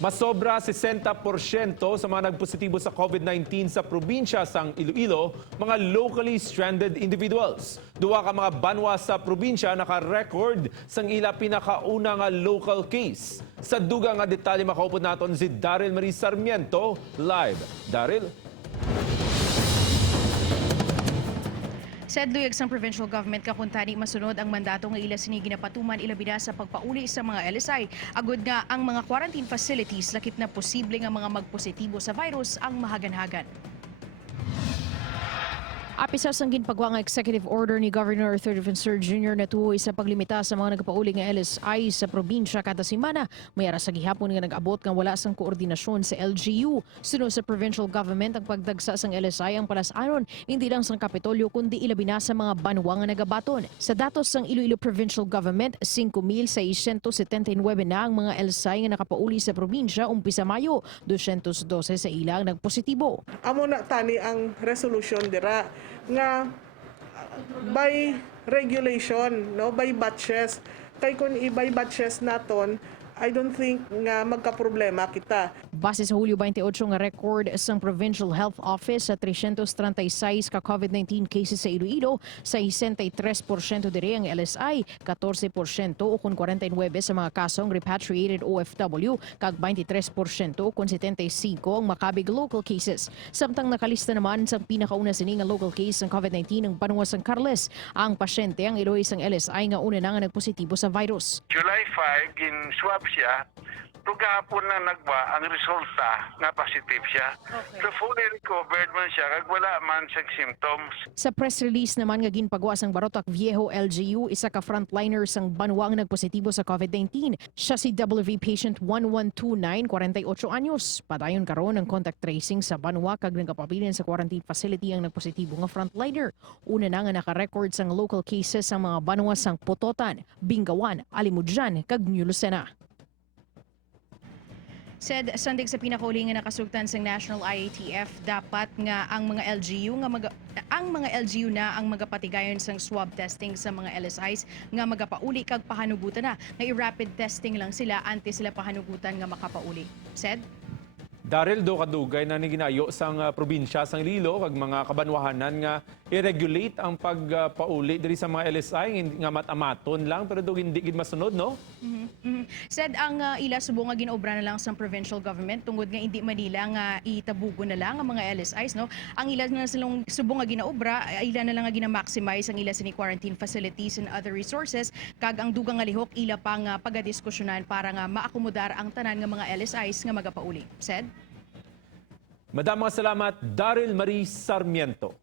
Masobra 60% sa mga nagpositibo sa COVID-19 sa probinsya sang Iloilo, mga locally stranded individuals. Duwa ka mga banwa sa probinsya naka-record sang ila pinakauna nga local case. Sa dugang nga detalye makaupod naton si Daryl Marie Sarmiento live. Daryl? Sa duyag sang provincial government kakuntani masunod ang mandato nga ila sini ginapatuman ilabi na sa pagpauli sa mga LSI. Agud nga ang mga quarantine facilities lakip na posible nga mga magpositibo sa virus ang mahaganhagan. Apisa sang ginpagawa nga executive order ni Governor Arthur Defensor Jr. na tuhoy sa paglimita sa mga nagpauli nga LSI sa probinsya kada semana. May ara sa gihapon nga nag-abot kang wala sang koordinasyon sa LGU. Sunod sa provincial government ang pagdagsa sang LSI ang palasanon hindi lang sang Kapitolyo kundi ilabi na sa mga banwa nga nagabaton. Sa datos sang Iloilo Provincial Government, 5,679 na ang mga LSI nga nakapauli sa probinsya umpisa Mayo, 212 sa ilang nagpositibo. Amo na tani ang resolution dira nga by regulation, no, by batches. Kay kun i-by batches naton, I don't think nga magka-problema kita. Base sa Hulyo 28 nga record sang Provincial Health Office sa 336 ka COVID-19 cases sa Iloilo, 63% dire ang LSI, 14% o kun 49 sa mga kasong repatriated OFW, kag 23% o kun 75 ang makabig local cases. Samtang nakalista naman sa pinakauna sini nga local case ng COVID-19 ng banwa sang Carles, ang pasyente ang Iloy sang LSI nga una na nga nagpositibo sa virus. July 5, gin-swab siya. Tugahapon na nagba ang resulta nga positive siya. Okay. So fully recovered man siya kag wala man siyang symptoms. Sa press release naman nga ginpagawa sang Barotac Viejo LGU, isa ka frontliner sang banwa ang nagpositibo sa COVID-19. Siya si WV patient 1129, 48 anyos. Padayon karon ang contact tracing sa banwa kag nagapabilin sa quarantine facility ang nagpositibo nga frontliner. Una na nga naka-record sang local cases sa mga banwa sang Pototan, Bingawan, Alimudjan kag New Lucena. Said sandig sa pinakauli nga nakasugtan sa National IATF dapat nga ang mga LGU na ang magapatigayon sang swab testing sa mga LSIs nga magapauli kag pahanugutan na nga i-rapid testing lang sila antes sila pahanugutan nga makapauli. Said Daryl, do kadugay na ni ginayo sang probinsya sang Iloilo kag mga kabanwahanan nga i-regulate ang pagpauli diri sa mga LSI nga matamaton lang pero do hindi gid masunod, no? Said ang ila subong nga ginaobra na lang sa provincial government tungod nga hindi Manila nga itabugo na lang ang mga LSIs, no? Ang ila na silang subong nga ginaobra, ila na lang nga gina-maximize ang ila sini quarantine facilities and other resources kag ang dugang nga lihok ila pang pagadiskusyonan para nga maakomodar ang tanan nga mga LSIs nga magapauli. Said Madamang salamat, Daryl Marie Sarmiento.